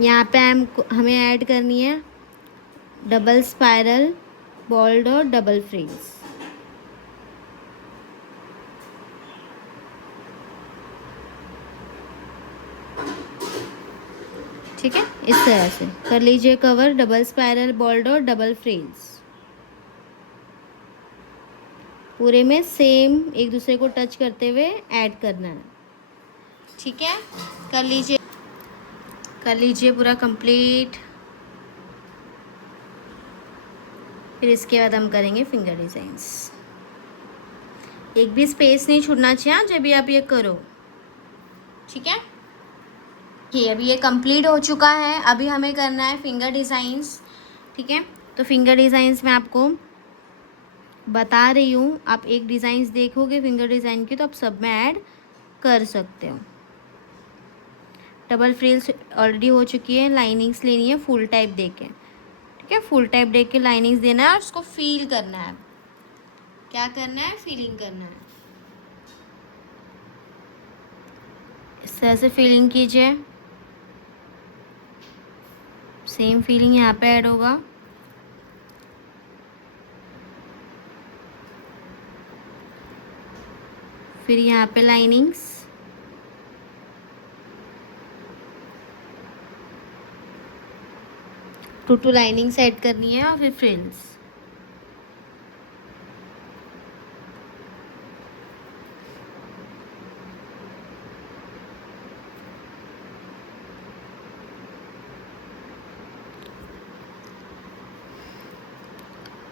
यहाँ पे हमें ऐड करनी है डबल स्पाइरल बॉल्ड और डबल फ्रिल्स। ठीक है, इस तरह से कर लीजिए कवर, डबल स्पाइरल बॉल्ड और डबल फ्रिल्स। पूरे में सेम एक दूसरे को टच करते हुए ऐड करना है। ठीक है, कर लीजिए पूरा कंप्लीट। फिर इसके बाद हम करेंगे फिंगर डिज़ाइंस। एक भी स्पेस नहीं छोड़ना चाहिए जब भी आप ये करो। ठीक है, ये अभी ये कंप्लीट हो चुका है। अभी हमें करना है फिंगर डिज़ाइंस। ठीक है, तो फिंगर डिज़ाइंस में आपको बता रही हूँ, आप एक डिज़ाइंस देखोगे फिंगर डिज़ाइन की तो आप सब में ऐड कर सकते हो। डबल फ्रिल्स ऑलरेडी हो चुकी है। लाइनिंग्स लेनी है फुल टाइप देके। ठीक है, फुल टाइप देख के लाइनिंग्स देना है और उसको फील करना है। क्या करना है? फीलिंग करना है। इस तरह से फीलिंग कीजिए। सेम फीलिंग यहाँ पे ऐड होगा। फिर यहाँ पे लाइनिंग्स, टू लाइनिंग्स ऐड करनी है और फिर फ्रिल्स।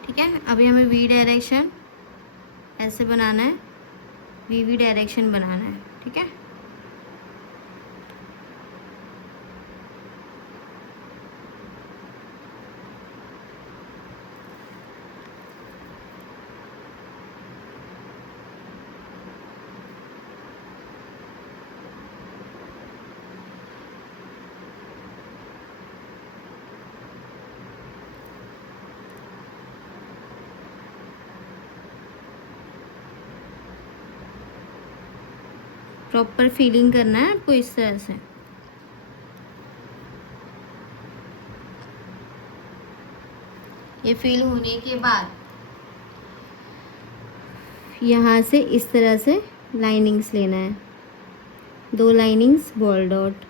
ठीक है, अभी हमें वी डायरेक्शन ऐसे बनाना है, वी डायरेक्शन बनाना है। ठीक है, प्रॉपर फीलिंग करना है आपको इस तरह से। ये फील होने के बाद यहाँ से इस तरह से लाइनिंग्स लेना है, 2 लाइनिंग्स बॉल डॉट।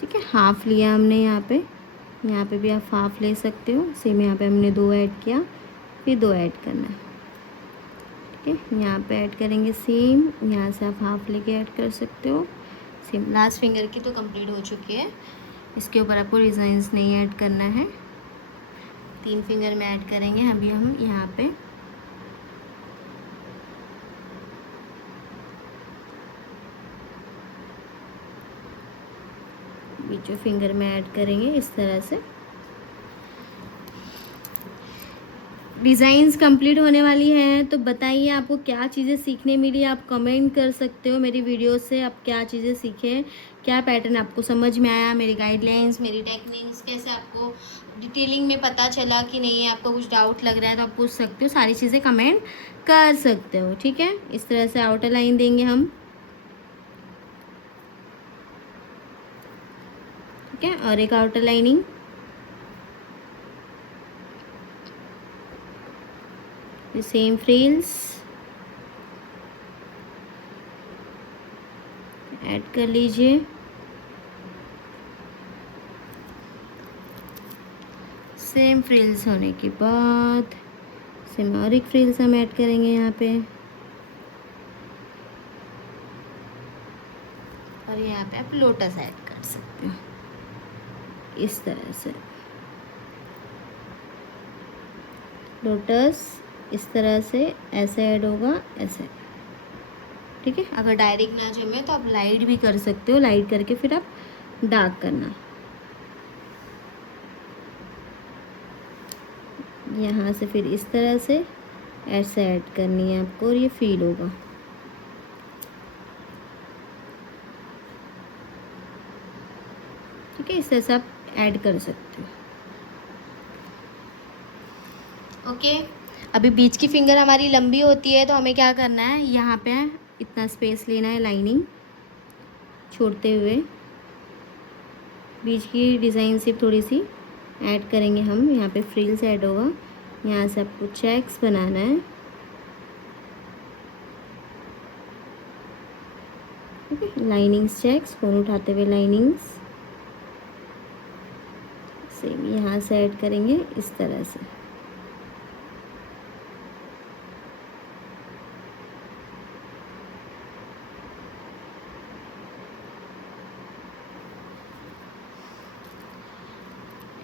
ठीक है, हाफ लिया हमने यहाँ पे भी आप हाफ ले सकते हो। सेम यहाँ पे हमने 2 ऐड किया, फिर 2 ऐड करना है। ठीक है, यहाँ पे ऐड करेंगे सेम, यहाँ से आप हाफ लेके ऐड कर सकते हो। सेम लास्ट फिंगर की तो कंप्लीट हो चुकी है। इसके ऊपर आपको डिज़ाइंस नहीं ऐड करना है, 3 फिंगर में ऐड करेंगे अभी हम यहाँ पे। बीचों फिंगर में ऐड करेंगे इस तरह से। डिज़ाइंस कंप्लीट होने वाली हैं, तो बताइए आपको क्या चीज़ें सीखने मिली। आप कमेंट कर सकते हो मेरी वीडियो से, आप क्या चीज़ें सीखे, क्या पैटर्न आपको समझ में आया, मेरी गाइडलाइंस, मेरी टेक्निक्स कैसे आपको डिटेलिंग में पता चला कि नहीं है, आपको कुछ डाउट लग रहा है तो आप पूछ सकते हो, सारी चीज़ें कमेंट कर सकते हो। ठीक है, इस तरह से आउटर लाइन देंगे हम। ठीक है, और एक outer lining, same frills add कर लीजिए। सेम फ्रिल्स होने के बाद सेम और एक फ्रिल्स हम ऐड करेंगे यहाँ पे, और यहाँ पे आप लोटस ऐड कर सकते हो इस तरह से। लोटस इस तरह से ऐसे ऐड होगा, ऐसे। ठीक है, अगर डायरेक्ट ना जमे तो आप लाइट भी कर सकते हो, लाइट करके फिर आप डार्क करना। यहाँ से फिर इस तरह से ऐसे ऐड करनी है आपको और ये फील होगा। ठीक है, इस तरह से आप ऐड कर सकते हो। ओके, अभी बीच की फिंगर हमारी लंबी होती है तो हमें क्या करना है, यहाँ पे इतना स्पेस लेना है लाइनिंग, छोड़ते हुए बीच की डिज़ाइन सिर्फ थोड़ी सी ऐड करेंगे हम। यहाँ पे फ्रिल्स ऐड होगा, यहाँ से आपको चेक्स बनाना है। ओके, लाइनिंग्स चेक्स, फोन उठाते हुए लाइनिंग्स सेम यहाँ से ऐड करेंगे इस तरह से।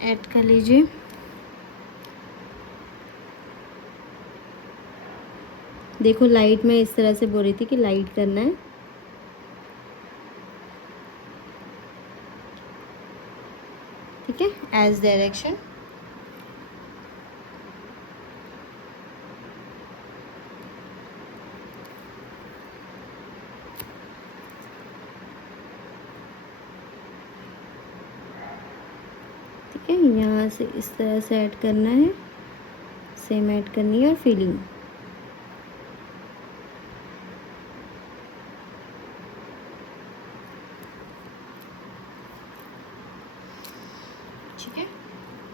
ऐड कर लीजिए। देखो लाइट में इस तरह से बोल रही थी कि लाइट करना है। ठीक है, एज डायरेक्शन। ठीक है, यहाँ से इस तरह से ऐड करना है, सेम ऐड करनी है और फिलिंग। ठीक है,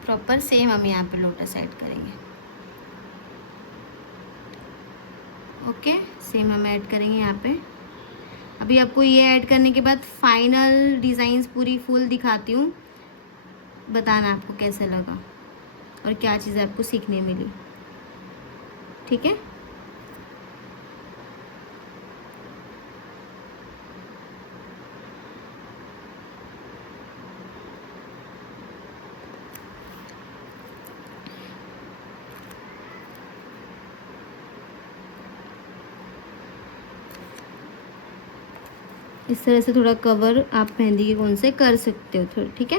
प्रॉपर सेम हम यहाँ पे लोटस ऐड करेंगे। ओके, सेम हम ऐड करेंगे यहाँ पे। अभी आपको ये ऐड करने के बाद फाइनल डिज़ाइंस पूरी फुल दिखाती हूँ, बताना आपको कैसे लगा और क्या चीज़ें आपको सीखने मिली। ठीक है, इस तरह से थोड़ा कवर आप मेहंदी के कोन से कर सकते हो थोड़ा। ठीक है,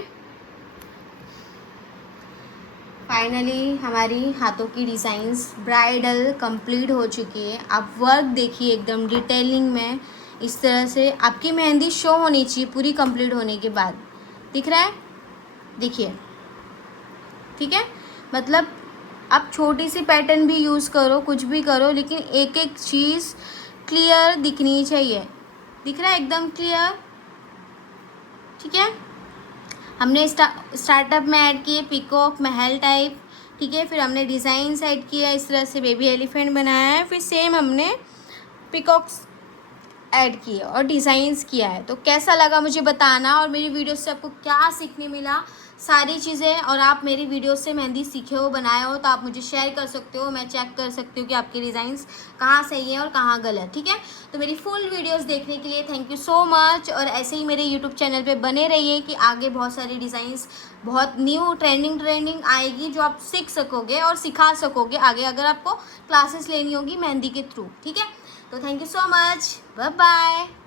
फाइनली हमारी हाथों की डिज़ाइंस ब्राइडल कंप्लीट हो चुकी है। आप वर्क देखिए एकदम डिटेलिंग में, इस तरह से आपकी मेहंदी शो होनी चाहिए पूरी कंप्लीट होने के बाद। दिख रहा है, देखिए। ठीक है, मतलब आप छोटी सी पैटर्न भी यूज़ करो, कुछ भी करो, लेकिन एक एक चीज़ क्लियर दिखनी चाहिए। दिख रहा है एकदम क्लियर। ठीक है, हमने स्टार्टअप में ऐड किए पीकॉक महल टाइप। ठीक है, फिर हमने डिज़ाइंस ऐड किया, इस तरह से बेबी एलिफेंट बनाया है, फिर सेम हमने पीकॉक्स ऐड किए और डिज़ाइंस किया है। तो कैसा लगा मुझे बताना, और मेरी वीडियो से आपको क्या सीखने मिला सारी चीज़ें, और आप मेरी वीडियो से मेहंदी सीखे हो, बनाए हो, तो आप मुझे शेयर कर सकते हो। मैं चेक कर सकती हूँ कि आपके डिज़ाइंस कहाँ सही है और कहाँ गलत। ठीक है, तो मेरी फुल वीडियोस देखने के लिए थैंक यू सो मच, और ऐसे ही मेरे यूट्यूब चैनल पे बने रहिए कि आगे बहुत सारी डिज़ाइंस, बहुत न्यू ट्रेंडिंग आएगी जो आप सीख सकोगे और सिखा सकोगे आगे, अगर आपको क्लासेस लेनी होगी मेहंदी के थ्रू। ठीक है, तो thank you so much, bye bye.